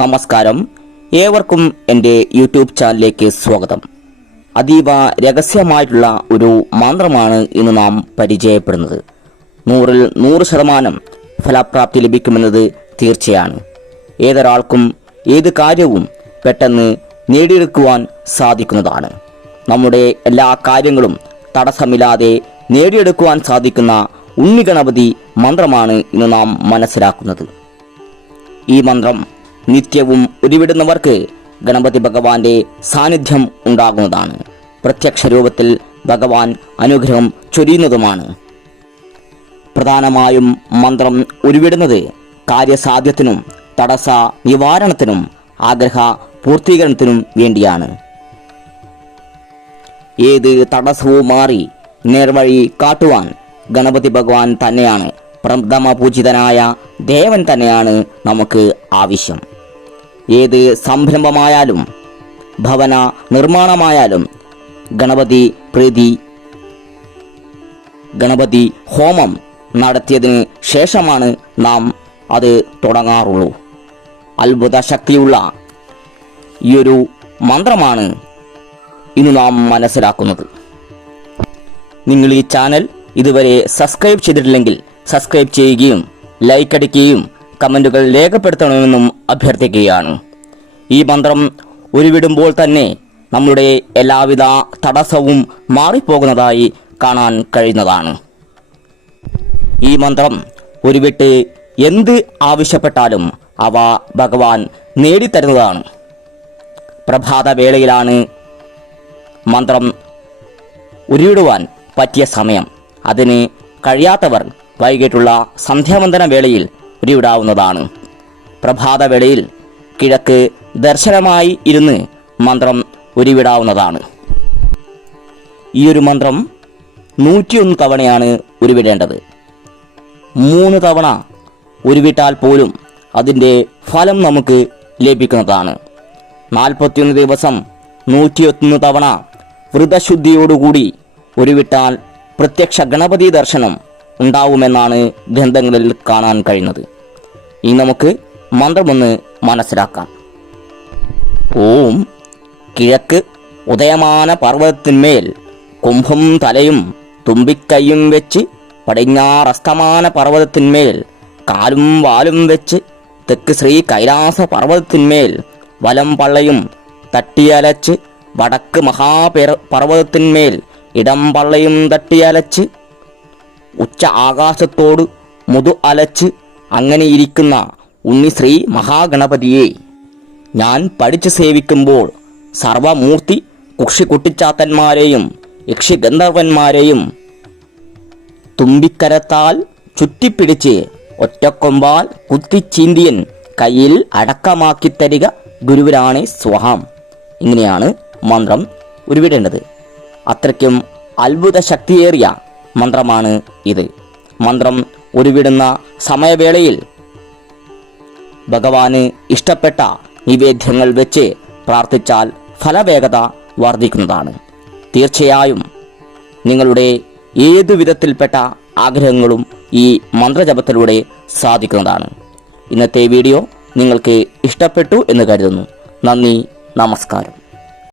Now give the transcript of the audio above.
നമസ്കാരം, ഏവർക്കും എൻ്റെ യൂട്യൂബ് ചാനലിലേക്ക് സ്വാഗതം. അതീവ രഹസ്യമായിട്ടുള്ള ഒരു മന്ത്രമാണ് ഇന്ന് നാം പരിചയപ്പെടുന്നത്. 100% ഫലപ്രാപ്തി ലഭിക്കുമെന്നത് തീർച്ചയാണ്. ഏതൊരാൾക്കും ഏത് കാര്യവും പെട്ടെന്ന് നേടിയെടുക്കുവാൻ സാധിക്കുന്നതാണ്. നമ്മുടെ എല്ലാ കാര്യങ്ങളും തടസ്സമില്ലാതെ നേടിയെടുക്കുവാൻ സാധിക്കുന്ന ഉണ്ണിഗണപതി മന്ത്രമാണ് ഇന്ന് നാം മനസ്സിലാക്കുന്നത്. ഈ മന്ത്രം നിത്യവും ഉരുവിടുന്നവർക്ക് ഗണപതി ഭഗവാന്റെ സാന്നിധ്യം ഉണ്ടാകുന്നതാണ്. പ്രത്യക്ഷ രൂപത്തിൽ ഭഗവാൻ അനുഗ്രഹം ചൊരിയുന്നതുമാണ്. പ്രധാനമായും മന്ത്രം ഉരുവിടുന്നത് കാര്യസാധ്യത്തിനും തടസ്സ നിവാരണത്തിനും ആഗ്രഹ പൂർത്തീകരണത്തിനും വേണ്ടിയാണ്. ഏത് തടസ്സവും മാറി നേർവഴി കാട്ടുവാൻ ഗണപതി ഭഗവാൻ തന്നെയാണ്, പ്രഥമ പൂജിതനായ ദേവൻ തന്നെയാണ് നമുക്ക് ആവശ്യം. ഏത് സംരംഭമായാലും ഭവന നിർമ്മാണമായാലും ഗണപതി ഹോമം നടത്തിയതിന് ശേഷമാണ് നാം അത് തുടങ്ങാറുള്ളൂ. അത്ഭുത ശക്തിയുള്ള ഈയൊരു മന്ത്രമാണ് ഇന്ന് നാം മനസ്സിലാക്കുന്നത്. നിങ്ങൾ ഈ ചാനൽ ഇതുവരെ സബ്സ്ക്രൈബ് ചെയ്തിട്ടില്ലെങ്കിൽ സബ്സ്ക്രൈബ് ചെയ്യുകയും ലൈക്ക് അടിക്കുകയും കമൻറ്റുകൾ രേഖപ്പെടുത്തണമെന്നും അഭ്യർത്ഥിക്കുകയാണ്. ഈ മന്ത്രം ഉരുവിടുമ്പോൾ തന്നെ നമ്മുടെ എല്ലാവിധ തടസ്സവും മാറിപ്പോകുന്നതായി കാണാൻ കഴിയുന്നതാണ്. ഈ മന്ത്രം ഉരുവിട്ട് എന്ത് ആവശ്യപ്പെട്ടാലും അവ ഭഗവാൻ നേടിത്തരുന്നതാണ്. പ്രഭാതവേളയിലാണ് മന്ത്രം ഉരുവിടുവാൻ പറ്റിയ സമയം. അതിന് കഴിയാത്തവർ വൈകിട്ടുള്ള സന്ധ്യാവന്തന വേളയിൽ ഉരുവിടാവുന്നതാണ്. പ്രഭാതവേളയിൽ കിഴക്ക് ദർശനമായി ഇരുന്ന് മന്ത്രം ഉരുവിടാവുന്നതാണ്. ഈയൊരു മന്ത്രം 101 തവണയാണ് ഉരുവിടേണ്ടത്. 3 തവണ ഉരുവിട്ടാൽ പോലും അതിൻ്റെ ഫലം നമുക്ക് ലഭിക്കുന്നതാണ്. 41 ദിവസം 101 തവണ വ്രതശുദ്ധിയോടുകൂടി ഉരുവിട്ടാൽ പ്രത്യക്ഷ ഗണപതി ദർശനം ഉണ്ടാവുമെന്നാണ് ഗ്രന്ഥങ്ങളിൽ കാണാൻ കഴിയുന്നത്. ഇനി നമുക്ക് മന്ത്രമൊന്ന് മനസ്സിലാക്കാം. ഓം കിഴക്ക് ഉദയമാന പർവ്വതത്തിന്മേൽ കുംഭം തലയും തുമ്പിക്കൈയും വെച്ച് പടിഞ്ഞാറസ്തമാന പർവ്വതത്തിന്മേൽ കാലും വാലും വെച്ച് തെക്ക് ശ്രീ കൈലാസ പർവ്വതത്തിന്മേൽ വലം പള്ളയും തട്ടിയലച്ച് വടക്ക് പർവ്വതത്തിന്മേൽ ഇടം പള്ളയും തട്ടിയലച്ച് ഉച്ച ആകാശത്തോട് മുതു അലച്ച് അങ്ങനെയിരിക്കുന്ന ഉണ്ണിശ്രീ മഹാഗണപതിയെ ഞാൻ പഠിച്ചു സേവിക്കുമ്പോൾ സർവമൂർത്തി കുട്ടിച്ചാത്തന്മാരെയും യക്ഷിഗന്ധർവന്മാരെയും തുമ്പിക്കരത്താൽ ചുറ്റിപ്പിടിച്ച് ഒറ്റക്കൊമ്പാൽ കുത്തിച്ചീന്തിയൻ കയ്യിൽ അടക്കമാക്കി തരിക ഗുരുവരാണേ സ്വഹം. ഇങ്ങനെയാണ് മന്ത്രം ഉരുവിടേണ്ടത്. അത്രയ്ക്കും അത്ഭുത ശക്തിയേറിയ മന്ത്രമാണ് ഇത്. മന്ത്രം ഉരുവിടുന്ന സമയവേളയിൽ ഭഗവാന് ഇഷ്ടപ്പെട്ട നിവേദ്യങ്ങൾ വെച്ച് പ്രാർത്ഥിച്ചാൽ ഫലവേഗത വർദ്ധിക്കുന്നതാണ്. തീർച്ചയായും നിങ്ങളുടെ ഏതു വിധത്തിൽപ്പെട്ട ആഗ്രഹങ്ങളും ഈ മന്ത്രജപത്തിലൂടെ സാധിക്കുന്നതാണ്. ഇന്നത്തെ വീഡിയോ നിങ്ങൾക്ക് ഇഷ്ടപ്പെട്ടു എന്ന് കരുതുന്നു. നന്ദി, നമസ്കാരം.